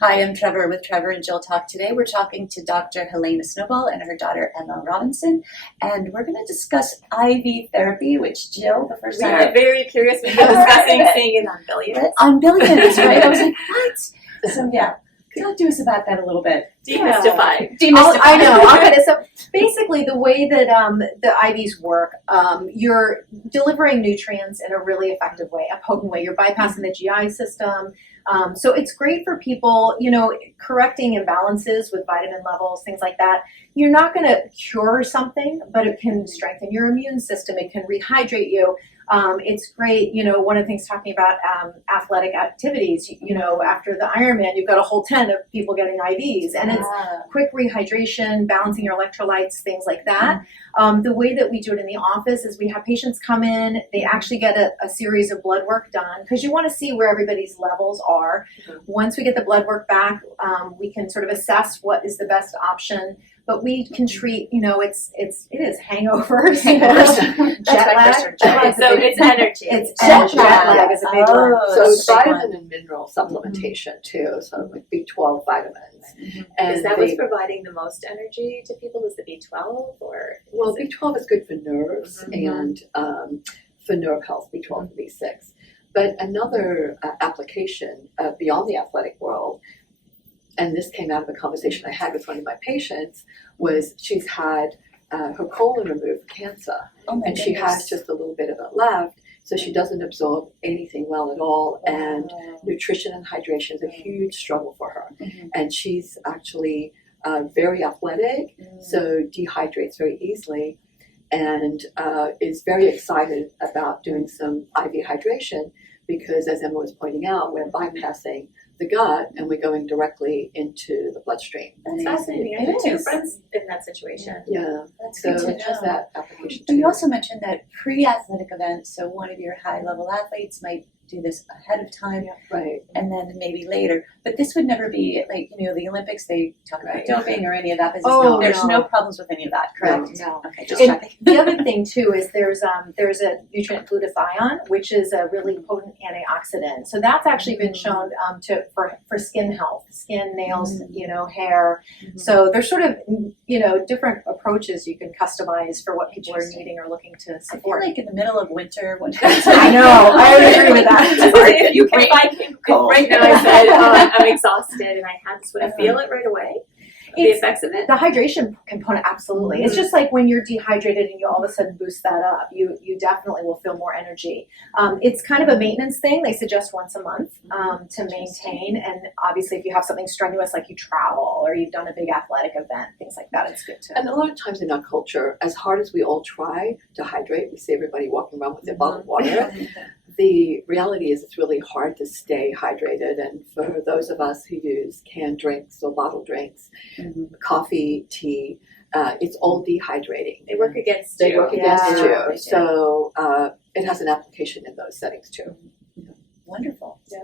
Hi, I'm Trevor with Trevor and Jill Talk. Today we're talking to Dr. Halina Snowball and her daughter Emma Robinson, and we're going to discuss IV therapy, which Jill, the first We time are very curious. We've been discussing seeing it on billions. on billions, right? I was like, what? So yeah, talk to us about that a little bit. Demystify. I know. Okay, so basically, the way that the IVs work, you're delivering nutrients in a really effective way, a potent way. You're bypassing the GI system. So it's great for people, correcting imbalances with vitamin levels, things like that. You're not going to cure something, but it can strengthen your immune system. It can rehydrate you. It's great, one of the things talking about athletic activities, after the Ironman, you've got a whole tent of people getting IVs, and it's quick rehydration, balancing your electrolytes, things like that. The way that we do it in the office is we have patients come in, they actually get a series of blood work done, because you want to see where everybody's levels are. Once we get the blood work back, we can sort of assess what is the best option. But we can treat, it is hangovers, jet lag. So it's energy. It's jet lag is a big one. So it's vitamin and mineral supplementation too, so like B12 vitamins. And is that what's providing the most energy to people? Is the B12 or? Well, B12 is good for nerves and for nerve health, B12 and B6. But another application beyond the athletic world, and this came out of a conversation I had with one of my patients, was she's had her colon removed for cancer. And she has just a little bit of it left, so she doesn't absorb anything well at all. And nutrition and hydration is a huge struggle for her. And she's actually very athletic, so dehydrates very easily, and is very excited about doing some IV hydration because, as Emma was pointing out, we're bypassing the gut and we're going directly into the bloodstream. That's fascinating. I have two friends in that situation. Yeah, That's so good to it has know. that application But too. you also mentioned that pre-athletic events, so one of your high-level athletes might do this ahead of time, Right. and then maybe later. But this would never be like, the Olympics, they talk about doping or any of that business. Oh, There's no. no problems with any of that, correct? No. Okay, just And checking. the other thing too is there's a nutrient glutathione, which is a really potent antioxidant. So that's actually been shown for skin health, skin, nails, hair. So there's sort of different approaches you can customize for what people are needing or looking to I feel support. like in the middle of winter, when I know. I would agree with that. If you can find if right now I said I'm exhausted and I had this, would I feel it right away? The effects of it? The hydration component, absolutely. It's just like when you're dehydrated and you all of a sudden boost that up, you definitely will feel more energy. It's kind of a maintenance thing. They suggest once a month to maintain. And obviously, if you have something strenuous like you travel or you've done a big athletic event, things like that, it's good to. And a lot of times in our culture, as hard as we all try to hydrate, we see everybody walking around with their bottle of water. The reality is it's really hard to stay hydrated, and for those of us who use canned drinks or bottled drinks, coffee, tea, it's all dehydrating. They work against They you. work against Yeah, they you. do. So it has an application in those settings too. Wonderful. Yeah.